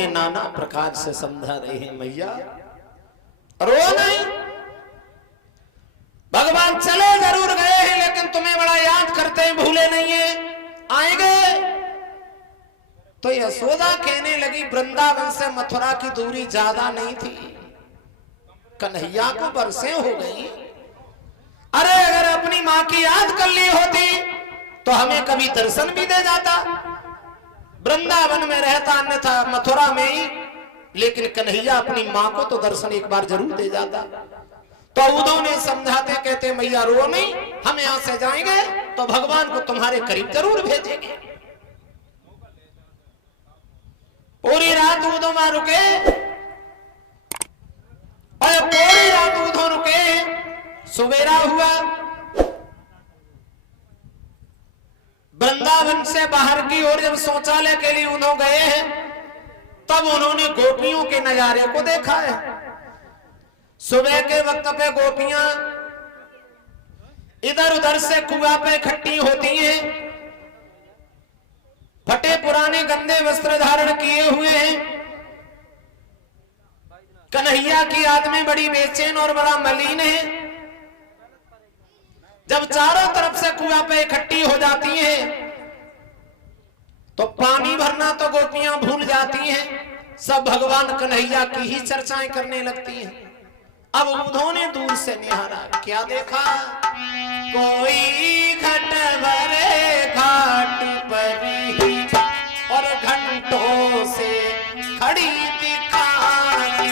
उन्हें नाना प्रकार से समझा रहे हैं, मैया रो नहीं, भगवान चले जरूर गए हैं लेकिन तुम्हें बड़ा याद करते हैं, भूले नहीं है, आएंगे। तो यशोदा कहने लगी वृंदावन से मथुरा की दूरी ज्यादा नहीं थी, कन्हैया को बरसें हो गई। अरे अगर अपनी मां की याद कर ली होती तो हमें कभी दर्शन भी दे जाता, वृंदावन में रहता अन्यथा मथुरा में ही, लेकिन कन्हैया अपनी मां को तो दर्शन एक बार जरूर दे जाता। तो उद्धव ने समझाते कहते मैया रो नहीं, हम यहां से जाएंगे तो भगवान को तुम्हारे करीब जरूर भेजेंगे। पूरी रात उद्धव वहां रुके और पूरी रात उद्धव रुके, सुबेरा हुआ, वृंदावन से बाहर की ओर जब शौचालय के लिए उन्होंने गए हैं तब उन्होंने गोपियों के नजारे को देखा है। सुबह के वक्त पे गोपियां इधर उधर से कुआं पे इकट्ठी होती हैं, फटे पुराने गंदे वस्त्र धारण किए हुए हैं। कन्हैया की याद में बड़ी बेचैन और बड़ा मलिन है। जब चारों तरफ से कुआं पे इकट्ठी हो जाती हैं तो पानी भरना तो गोपियां भूल जाती हैं, सब भगवान कन्हैया की ही चर्चाएं करने लगती हैं। अब उद्धव ने दूर से निहारा, क्या देखा? कोई घट भरे घाट पर ही और घंटों से खड़ी दिखाई।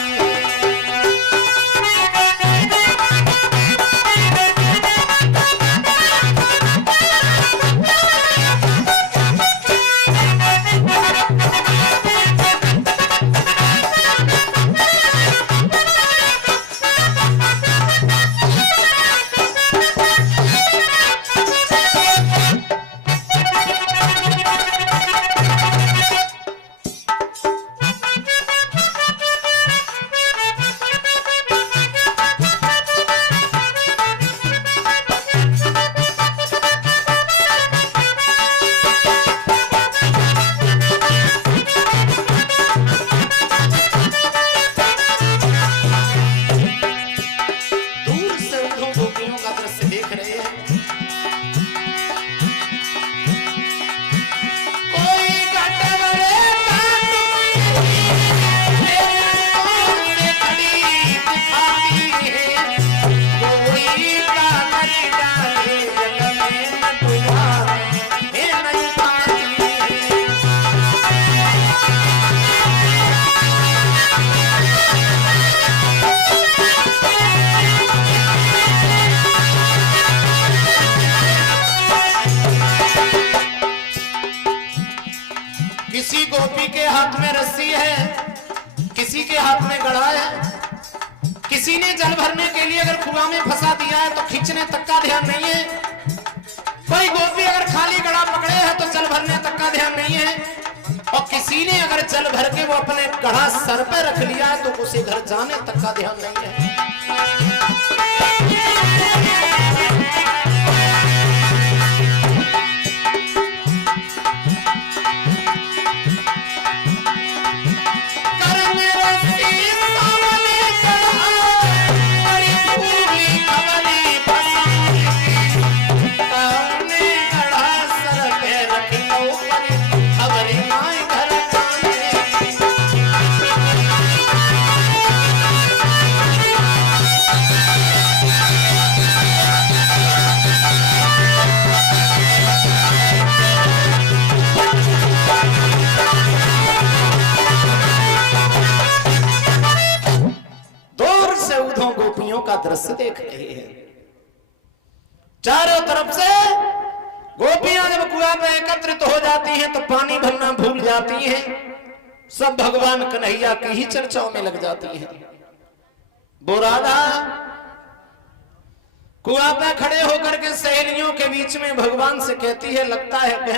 किसी गोपी के हाथ में रस्सी है, किसी के हाथ में गड़ा है, किसी ने जल भरने के लिए अगर कुआं में फंसा दिया है तो खींचने तक का ध्यान नहीं है। कोई गोपी अगर खाली गड़ा पकड़े है तो जल भरने तक का ध्यान नहीं है, और किसी ने अगर जल भर के वो अपने गड़ा सर पे रख लिया है तो उसे घर जाने तक का ध्यान नहीं है। का दृश्य देख रहे हैं, चारों तरफ से गोपियां जब कुआं में एकत्रित हो जाती हैं तो पानी भरना भूल जाती हैं, सब भगवान कन्हैया की ही चर्चाओं में लग जाती हैं। वो राधा कुआं पे खड़े होकर के सहेलियों के बीच में भगवान से कहती है, लगता है बहन